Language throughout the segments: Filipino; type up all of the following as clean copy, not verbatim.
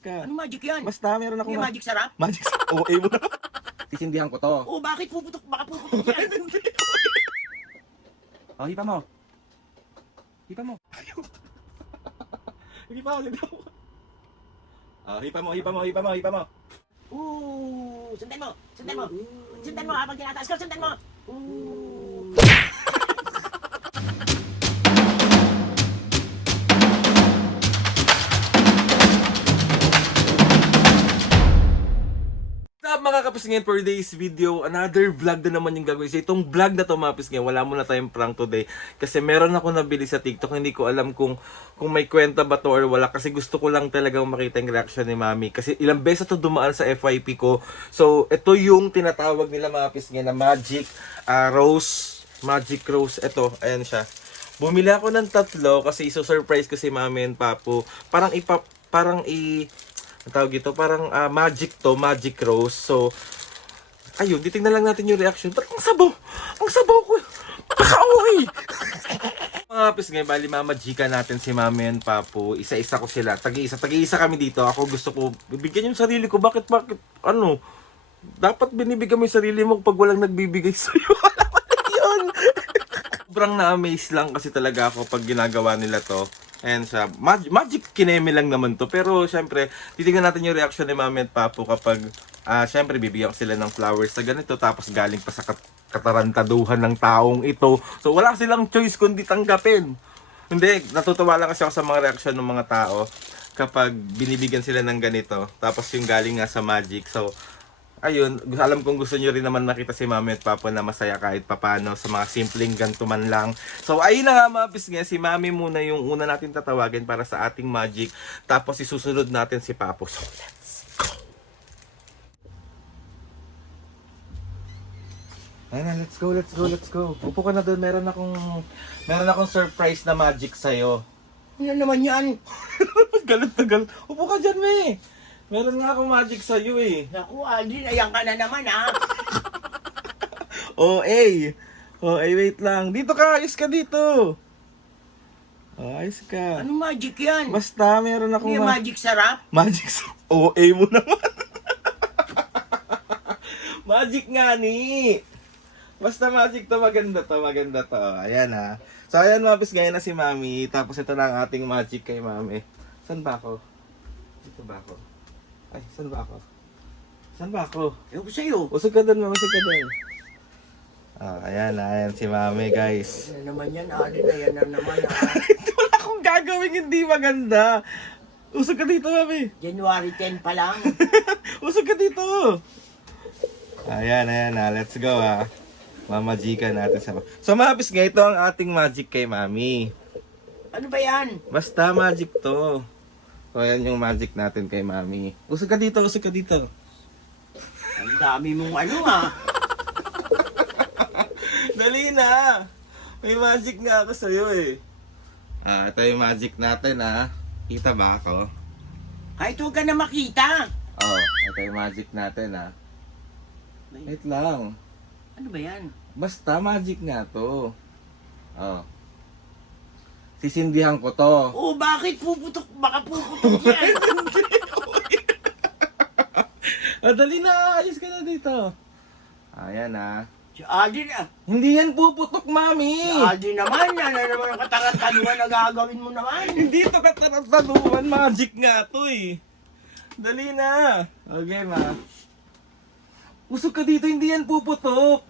Ano magic yan? Basta meron akong Yung magic sarap? magic sarap. Oo, mo na. Sisindihan ko to. Oo, bakit puputok? Baka puputok yan. Oh, hipa mo. Hipa mo. Hindi pa, hindi pa. Hipa mo. Oo, sundan mo. Sundan mo habang tinataas ko, sundan mo. Oo. What's up mga kapisngin, for today's video, another vlog na naman yung gagawin. So itong vlog na to mga kapisngin, wala muna tayong prank today. Kasi meron ako nabili sa TikTok, hindi ko alam kung may kwenta ba to or wala. Kasi gusto ko lang talagang makita yung reaction ni Mami. Kasi ilang beses to dumaan sa FYP ko. So ito yung tinatawag nila mga kapisngin na Magic Rose. Magic Rose, ito, ayan siya. Bumili ako ng tatlo kasi iso-surprise ko si Mami and Papu. Ang tawag ito, parang magic to, Magic Rose. So, ayun, titignan lang natin yung reaction. Ba't ang sabaw? Ang sabaw ko. Paka-uwi! Mga kapis ngayon, bali mamajika natin si Mami and Papu. Isa-isa ko sila. Tag-iisa kami dito. Ako gusto ko, bibigyan yung sarili ko. Bakit, ano? Dapat binibigyan mo yung sarili mo pag walang nagbibigay sa'yo. Alam mo na yun? Sobrang na-amaze lang kasi talaga ako pag ginagawa nila to. Ayan siya. Magic kineme lang naman to. Pero syempre, titignan natin yung reaction ni Mami at Papu kapag syempre bibigyan ko sila ng flowers na ganito. Tapos galing pa sa katarantaduhan ng taong ito. So wala silang choice kundi tanggapin. Hindi, natutuwa lang kasi ako sa mga reaction ng mga tao kapag binibigyan sila ng ganito. Tapos yung galing nga sa Magic. So ayun, alam kong gusto nyo rin naman makita si Mami at Papa na masaya kahit papano sa mga simpleng ganito man lang. So ayun na nga mga pisngi, si Mami muna yung una natin tatawagin para sa ating Magic. Tapos isusunod natin si Papo. So let's go! Ayun na, let's go. Upo ka na doon, meron akong surprise na Magic sa'yo. Ano naman yan? Galit na galit. Upo ka dyan, me! Meron nga akong Magic sa'yo eh. Naku, Aldrin, ayan ka na naman ha. Wait lang. Dito ka, ayos ka dito. Ayos ka. Ano magic yan? Basta, meron akong Yung magic sarap? Magic mo naman. Magic nga ni. Basta magic to, maganda to. Ayan ha. So ayan mapis, ngayon na si Mami. Tapos ito na ang ating Magic kay Mami. Saan ba ako? Dito ba ako? Ay, saan ba ako? Ewan ko sa'yo. Usog ka doon, usog ka doon. Ayan si Mami, guys. Ano naman yan, Aldrin, ayan na naman ha. Wala akong gagawin hindi maganda. Usog ka dito, Mami. January 10 pa lang. Usog ka dito. Ayan na. Let's go ha. Mamajikan natin sa... So, mapis nga, ito ang ating Magic kay Mami. Ano ba yan? Basta Magic to. So, ayan yung Magic natin kay Mami. Usog ka dito. Ang dami mong ano ha. Dali na. May Magic nga ako sa'yo eh. Ito yung Magic natin ha. Kita ba ako? Kahit huwag ka na makita. Ito yung Magic natin ha. Wait lang. Ano ba yan? Basta Magic nga to. Sisindihan ko to. Oo, bakit puputok? Baka puputok yan. Dali na, ayos ka na dito. Ayan ha. Si Aldrin ah. Hindi yan puputok, Mami. Si Aldrin naman, yan na naman ang katarantaduhan na gagawin mo naman. Hindi to katarantaduhan, Magic nga to eh. Dali na. Okay, ma. Usog ka dito, hindi yan puputok.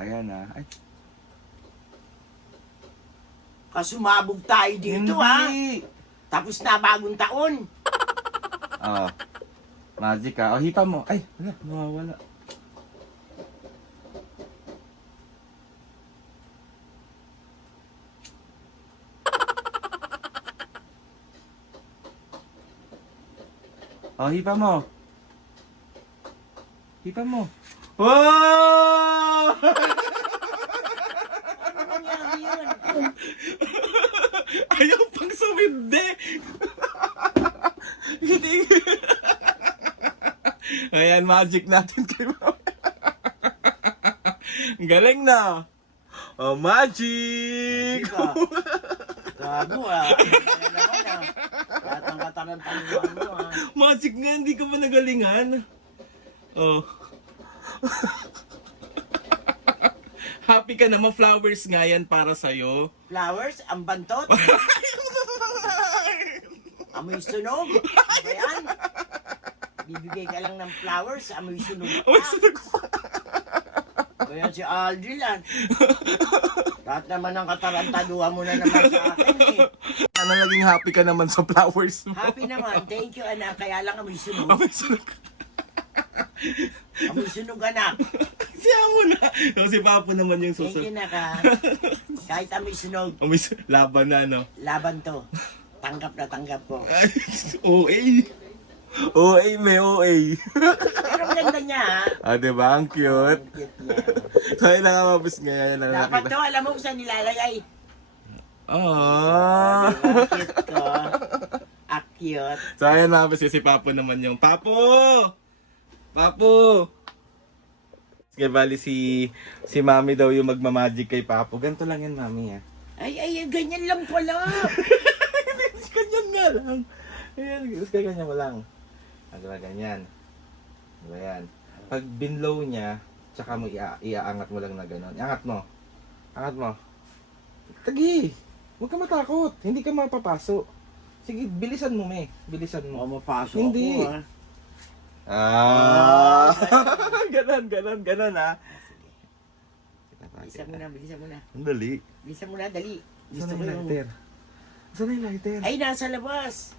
Ayan na. Ay. Kasumabog tayo dito ha. Hindi. Tapos na bagong taon. Magic ha. Hipa mo. Ay, wala. Nawawala. Hipa mo. Oh! Ano nangyari yun? Ayaw pang sumindi. Hindi. Ayan, Magic natin kay Mami. Galing na. Oh, magic! Di ba? Gago ah. Ano naman ah. Lahat ng katarantang mo ah. Magic nga, hindi ka ba nagalingan? Oh. Happy ka naman, flowers nga yan para sa'yo. Flowers, ang bantot. Amoy sunog. Ano ba yan? Bibigay ka lang ng flowers, amoy sunog pa. Amoy sunog pa. Kaya si Aldrin lang. Lahat naman ng katarantaduhan mo na naman sa akin eh. Ano naging happy ka naman sa flowers mo? Happy naman, thank you anak. Kaya lang amoy sunog. Amoy sunog. Amoy sunog anak. Siya mo na. Kasi Papo naman yung Thank susunod. you na ka. Kahit amoy sunog, Laban na, no? laban to. Tanggap na tanggap ko. Ay, OA. OA, may OA. Pero ang ganda niya ha. Ah, diba? Ang cute. Ang cute niya. Tayo lang ang mabis ngayon na Dapat nakita. to, alam mo kung saan nilalagay. Ah. Diba? Cute ko. Cute. So, ayan mabis si Papo naman yung Papo! Papo! Sige, bali si Mami daw yung magmamagic kay Papo. Ganito lang yan, Mami, ha? Ay, ganyan lang pala. Ganyan nga lang. Ayan, ganyan mo lang. Diba, ganyan. Diba yan? Pag binlow niya, tsaka mo iaangat mo lang na gano'n. Iangat mo. Angat mo. Tagi! Huwag ka matakot. Hindi ka mapapaso. Sige, bilisan mo, me. Bilisan mo. Mapasok Hindi. ako ha. Ganon, ha? Bilisan mo na. Ang dali. Bilisan mo na, dali. Gusto Saan ko na yung lighter? Saan na yung lighter? Ay, nasa labas.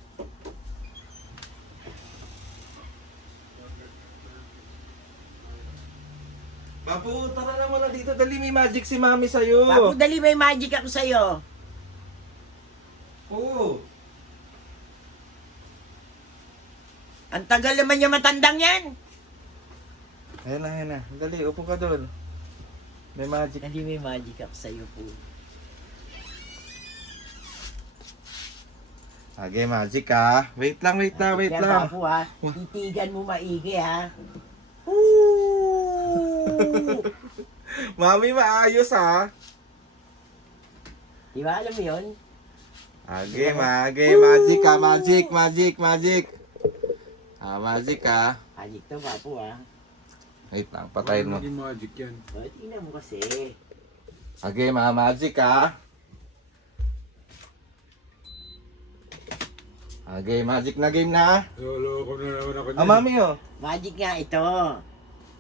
Papu, tara naman na dito. Dali, may magic si Mami sa'yo. Papu, dali may magic ako sa'yo. Oo. Ang tagal naman yung matandang yan. Ayan na. Dali, upo ka doon. May magic. Dali may magic ako sa'yo po. Okay, magic ha. Wait lang. Kaya Papu ha, titigan mo maigi ha. Ooh! Mami, maayos ha. Di ba alam mo yun? Okay, magic ha. Magic. Ah, magic ha. Magic to Papu ha. Wait lang, patayin mo. Hindi magic yan. O, tingnan mo kasi. Okay, magic ha. Okay, magic na game na. Lolo ko na naman ako. Ah, Mami oh. Magic nga ito.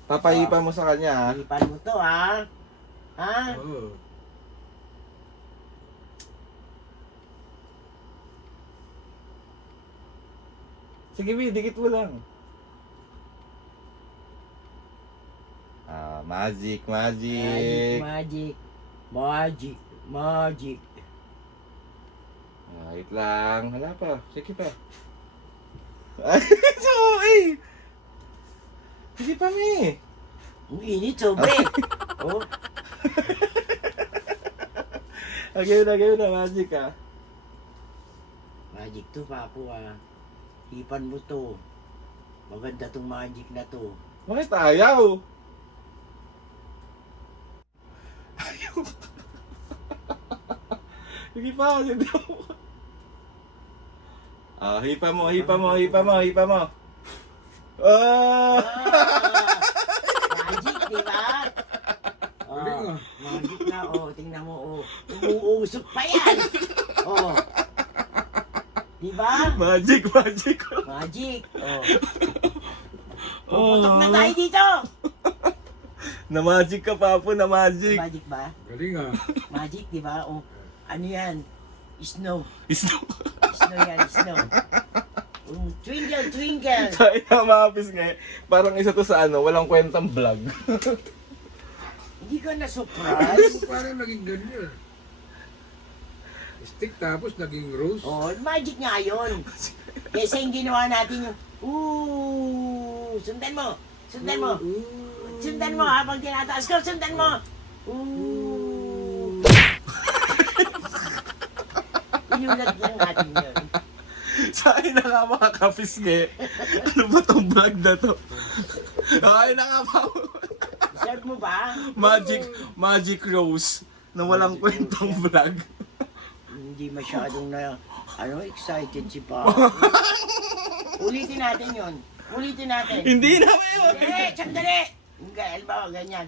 Papahipa mo sa kanya ha. Ipan mo to ha. Ha? Oo. Sige, Bi, dikit mo lang. Ah, magic. Magic. Wait lang. Wala pa. Sige pa. Ay, so, eh. Sige pa, Mi. Ang init, sobre. Oh, Okay na, magic ah. magic to, Papu ha. Ipan mo to. Maganda tong magic na to. Bakit ayaw? Sige pa, sige daw. Ah, hipa mo. Ah! Magic, di ba? Galing ah. Magic na, tingnan mo, umuusok pa yan. Oh. Di ba? Magic. Magic, Puputok na tayo dito. Na-magic ka, Papo, na-magic. Magic ba? Galing ah. Magic, di ba? Ano yan? Snow. Snow. Snow yan, snow. Twinkle. Sa inamapis nga, parang isa to sa walang kwentang vlog. Hindi ka Ano na-surprise? parang naging ganyan? Stick tapos naging rose. Oh, magic nga yun. Kesa yung ginawa natin yung, sundan mo. Sundan mo habang tinataas ko, sundan mo. Inulat lang natin yun. Sa na nga mga kapisngi. Ano ba tong vlog na to? Okay na nga, Papo. Serve mo ba? Magic Rose. na walang kwentang vlog. Hindi masyadong excited si Pa. Ulitin natin yun. Ulitin natin. Hindi na yun. Hindi, sandali. Halimbawa, ganyan.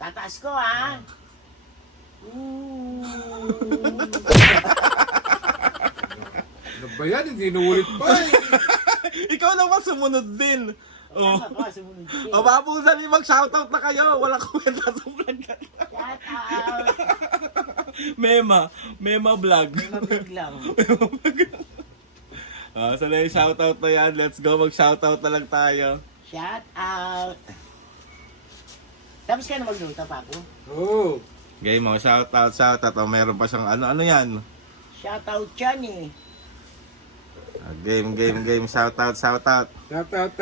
Tataas ko, ha? Ano ba yan? Hindi inuulit pa eh. Ikaw naman sumunod din. Oh. Tama ka, sumunod ka. O, babusan niyo mag-shoutout na kayo. Walang kwenta sa vlog. Shout out. Mema vlog. Mabig lang. So na yung shoutout na yan. Let's go, mag-shoutout na lang tayo. Shout out. Tapos ka na magluto, Papo? Oo. Game mo, shoutout. O, meron pa siyang ano yan? Shout out yan eh. Game. Shoutout. Shoutout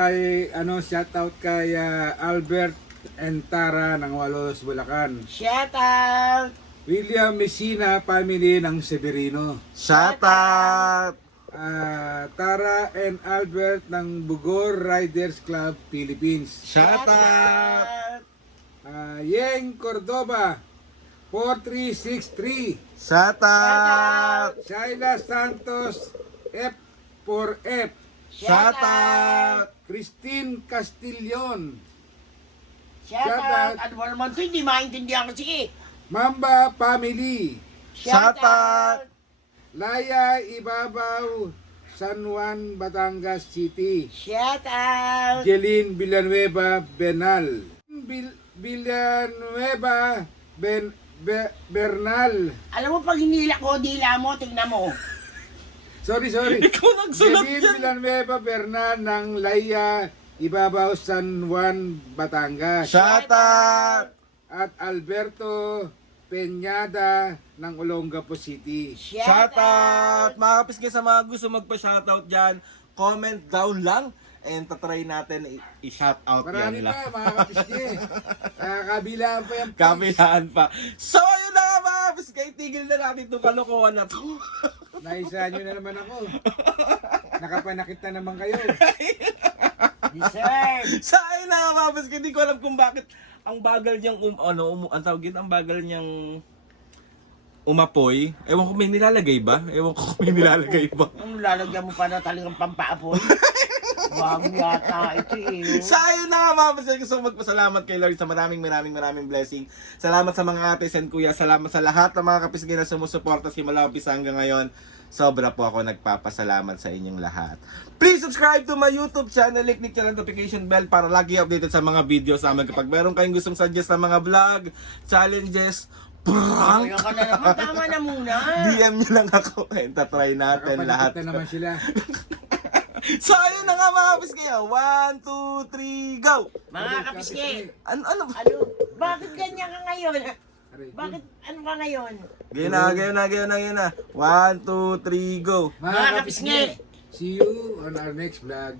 kay Albert and Tara ng Walos, Bulacan. Shout out. William Messina, family ng Severino. Shoutout. Tara and Albert ng Bugor Riders Club, Philippines. Shoutout. Yeng Cordoba, 4363. Shoutout. Shaila Santos, F4F. Shoutout. Christine Castillon. Shout out. Ano ba naman ito? Hindi maintindihan ko. Sige. Mamba Family. Shout Shoutout. out. Laya Ibabaw, San Juan, Batangas City. Shout out. Jeline Villanueva Benal. Villanueva Bernal. Alam mo, pag hinila ko, dila mo, tignan mo. Sorry. Ikaw nagsulat Jeline yan. Villanueva Bernal ng Laya Ibabaw, San Juan, Batangas. Shoutout. At Alberto Peñada ng Olongapo City. Shoutout. Mga kapisgay, sa mga gusto magpa-shoutout dyan, comment down lang. And tatry natin i-shoutout Marami yan pa, lang. mga kapisge. Kabilaan pa yan. Kabilaan pa. So, ayun na nga mga kapisgay. Tigil na natin itong kalokohan na to. Naisa nyo na naman ako. Nakapanakit na naman kayo. Deserve. So, ayun na nga mga kapisgay. Hindi ko alam kung bakit ang bagal niyang, ang tawag yun, ang bagal niyang umapoy. Ewan ko, may nilalagay ba? Ang lalagyan mo pa na talagang pampaapoy. Bago yata ito eh. So ayun na nga mga kapatid, gusto ko magpasalamat kay Lord sa maraming blessing. Salamat sa mga ate and kuya, salamat sa lahat ng mga kapisgay na sumusuporta simula umpisa hanggang ngayon. Sobra po ako nagpapasalamat sa inyong lahat. Please subscribe to my YouTube channel, click the notification bell para lagi updated sa mga videos namin. Kapag meron kayong gustong suggest ng mga vlog, challenges, prank, Kaya ka na naman, tama na muna. DM nyo lang ako and tatry natin lahat. Nakapanakit na naman sila. So ayun na nga mga kapisgay, 1, 2, 3, go! Mga kapiske, Ano? ano, bakit ganyan ka ngayon? Aray. Bakit, ano ka ngayon? Gayon na. 1, 2, 3, go! Mga kapisngi. See you on our next vlog.